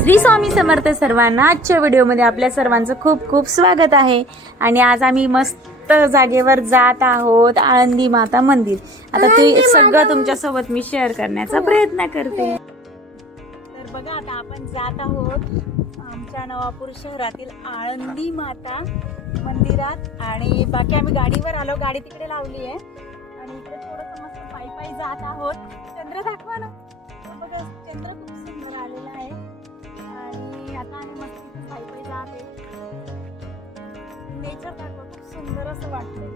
श्री स्वामी समर्थ सर्वांना आजच्या व्हिडिओमध्ये आपल्या सर्वांचं खूप खूप स्वागत आहे. आणि आज आम्ही मस्त जागेवर जात आहोत आळंदी माता मंदिर. आता ते सगळं तुमच्यासोबत मी शेअर करण्याचा प्रयत्न करते. तर बघा आता आपण जात आहोत आमच्या नवापूर शहरातील आळंदी माता मंदिरात. आणि बाकी आम्ही गाडीवर आलो गाडी तिकडे लावली आहे. आणि इकडे थोडंसं मस्त पायी पायी जात आहोत. चंद्र दाखवा ना. बघा चंद्र नेचर दाखवा खूप सुंदर असं वाटतंय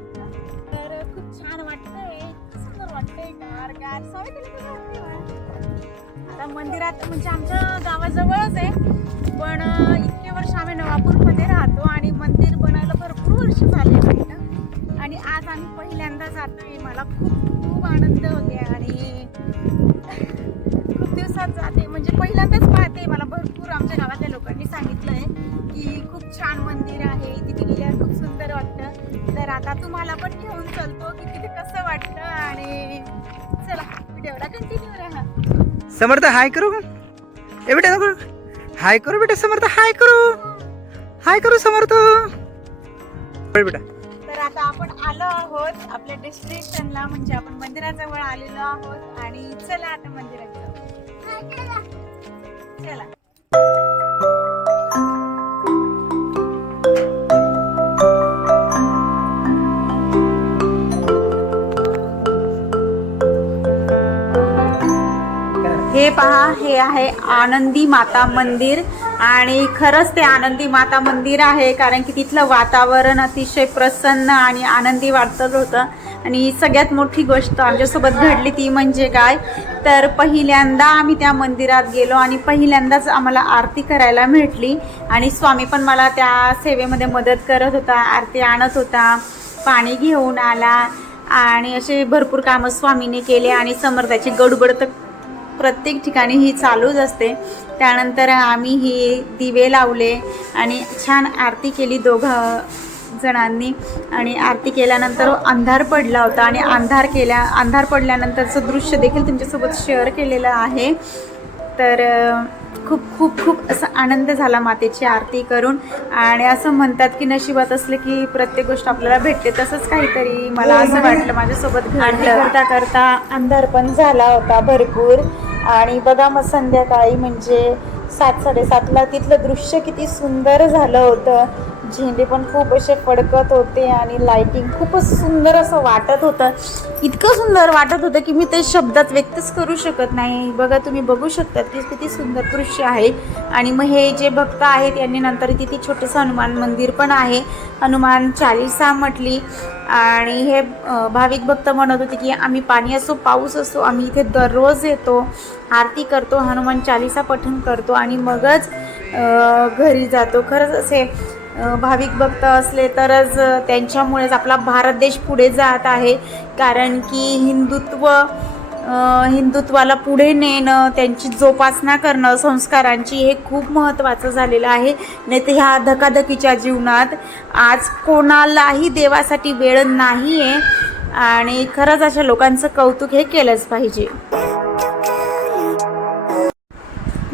तर खूप छान वाटतंय. सुंदर वाटतंय गार गार सावली आता मंदिरात म्हणजे आमच्या गावाजवळच आहे. पण इतके वर्ष आम्ही नवापूरमध्ये राहतो आणि मंदिर बनायला भरपूर वर्ष झाले इथं. आणि आज आम्ही पहिल्यांदा जातोय. मला खूप खूप आनंद होते आणि दिवसात जाते म्हणजे पहिल्यांदाच पाहते मला भरपूर आमच्या गावातल्या लोकांनी सांगितलंय की खूप छान मंदिर आहे तिथे गेल्यावर खूप सुंदर वाटतं. तर आता तुम्हाला पण घेऊन चलतो की तिथे कसं वाटतं आणि चला व्हिडिओला कंटिन्यू राहा. समर्थ हाय करू ए बेटा नको. हाय करू बेटा समर्थ हाय करू. हाय करू समर्थ. बेटा. तर आता आपण आलो आहोत आपल्या डेस्टिनेशनला म्हणजे आपण मंदिराजवळ आलेलो आहोत आणि चला आता मंदिरात जाऊ. चला हे पहा हे आहे आनंदी माता मंदिर. आणि खरंच ते आनंदी माता मंदिर आहे कारण की तिथलं वातावरण अतिशय प्रसन्न आणि आनंदी वाटत होतं. आणि सगळ्यात मोठी गोष्ट आमच्यासोबत घडली ती म्हणजे काय? तर पहिल्यांदा आम्ही त्या मंदिरात गेलो आणि पहिल्यांदाच आम्हाला आरती करायला भेटली. आणि स्वामी पण मला त्या सेवेमध्ये मदत करत होता आरती आणत होता पाणी घेऊन आला आणि असे भरपूर कामं स्वामीने केले आणि समर्थाची गडबड तर प्रत्येक ठिकाणी ही चालूच असते. त्यानंतर आम्ही ही दिवे लावले आणि छान आरती केली दोघं. जणांनी आणि आरती केल्यानंतर अंधार पडला होता आणि अंधार केल्या अंधार पडल्यानंतरचं दृश्य देखील तुमच्यासोबत शेअर केलेलं आहे. तर खूप खूप खूप असा आनंद झाला मातेची आरती करून. आणि असं म्हणतात की नशिबात असलं की प्रत्येक गोष्ट आपल्याला भेटते. तसंच काहीतरी मला असं वाटलं माझ्यासोबत आरती करता करता अंधार पण झाला होता भरपूर. आणि बघा मग संध्याकाळी म्हणजे सात साडेसातला तिथलं दृश्य किती सुंदर झालं होतं. झेंडे पण खूप असे फडकत होते आणि लायटिंग खूपच सुंदर असं वाटत होतं. इतकं सुंदर वाटत होतं की मी ते शब्दात व्यक्तच करू शकत नाही. बघा तुम्ही बघू शकतात की किती सुंदर दृश्य आहे. आणि मग हे जे भक्त आहेत यांनी नंतर तिथे छोटंसं हनुमान मंदिर पण आहे. हनुमान चालिसा म्हटली. आणि हे भाविक भक्त म्हणत होते की आम्ही पाणी असो पाऊस असो आम्ही इथे दररोज येतो. आरती करतो हनुमान चालिसा पठण करतो आणि मगच घरी जातो. खरंच असे भाविक भक्त असले तरच त्यांच्यामुळेच आपला भारत देश पुढे जात आहे. कारण की हिंदुत्व हिंदुत्वाला पुढे नेणं त्यांची जोपासना करणं संस्कारांची हे खूप महत्त्वाचं झालेलं आहे. नाही तर ह्या धकाधकीच्या जीवनात आज कोणालाही देवासाठी वेळ नाही आहे आणि खरंच अशा लोकांचं कौतुक हे केलंच पाहिजे.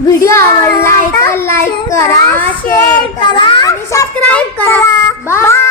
व्हिडिओ आवडला तर लाईक करा शेअर करा आणि सबस्क्राईब करा. बाय